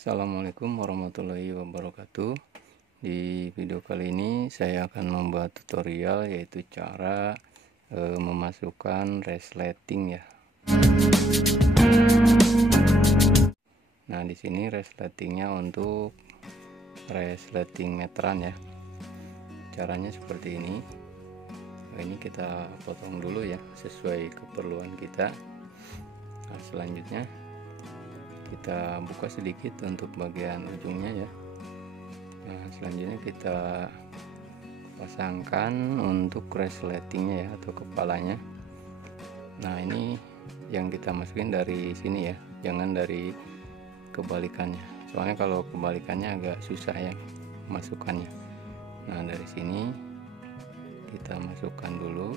Assalamualaikum warahmatullahi wabarakatuh. Di video kali ini saya akan membuat tutorial yaitu cara memasukkan resleting ya. Nah, di sini resletingnya untuk resleting meteran ya. Caranya seperti ini. Nah, ini kita potong dulu ya sesuai keperluan kita. Nah, selanjutnya kita buka sedikit untuk bagian ujungnya ya. Nah, selanjutnya kita pasangkan untuk resletingnya ya, atau kepalanya. Nah, ini yang kita masukin dari sini ya, jangan dari kebalikannya, soalnya kalau kebalikannya agak susah ya masukannya. Nah, dari sini kita masukkan dulu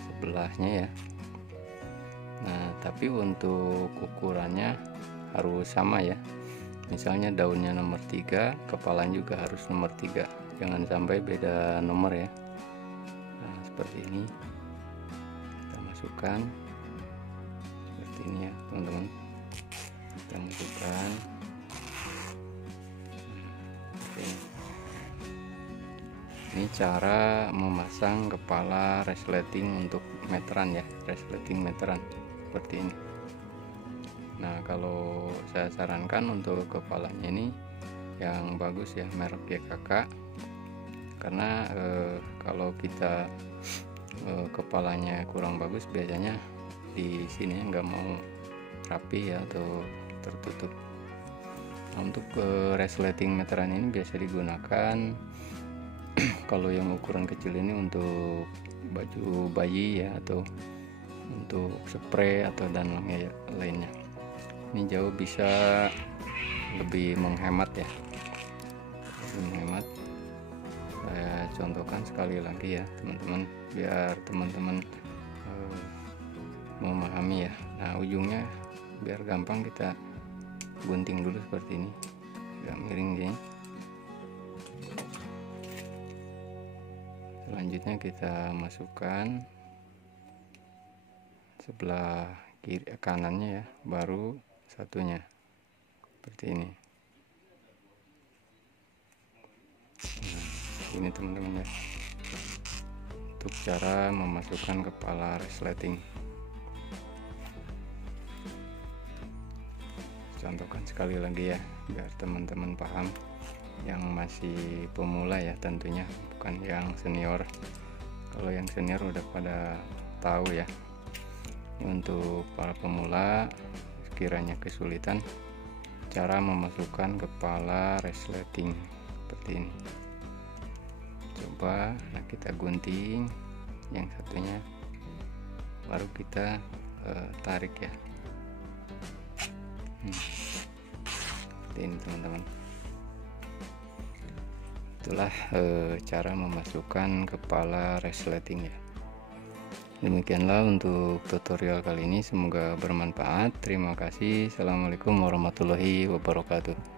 sebelahnya ya. Nah, tapi untuk ukurannya harus sama ya. Misalnya daunnya nomor 3, kepalanya juga harus nomor 3. Jangan sampai beda nomor ya. Nah, seperti ini. Kita masukkan seperti ini ya, teman-teman. Kita masukkan. Ini cara memasang kepala resleting untuk meteran ya, resleting meteran seperti ini. Nah, kalau saya sarankan untuk kepalanya ini yang bagus ya, merek YKK, karena kalau kita kepalanya kurang bagus biasanya di sini nggak mau rapi ya, atau tertutup. Nah, untuk resleting meteran ini biasa digunakan kalau yang ukuran kecil ini untuk baju bayi ya, atau untuk spray atau dan lainnya. Ini jauh bisa lebih menghemat ya, menghemat. Saya contohkan sekali lagi ya teman-teman, biar teman-teman memahami ya. Nah, ujungnya biar gampang kita gunting dulu seperti ini, agak miring gini. Selanjutnya kita masukkan sebelah kiri kanannya ya, baru satunya seperti ini. Nah, ini teman-teman ya, untuk cara memasukkan kepala resleting. Contohkan sekali lagi ya, biar teman-teman paham, yang masih pemula ya tentunya, bukan yang senior. Kalau yang senior udah pada tahu ya. Ini untuk para pemula sekiranya kesulitan cara memasukkan kepala resleting seperti ini. Coba kita gunting yang satunya, baru kita tarik ya. Seperti ini teman-teman. Itulah cara memasukkan kepala resleting ya. Demikianlah untuk tutorial kali ini, semoga bermanfaat. Terima kasih. Assalamualaikum warahmatullahi wabarakatuh.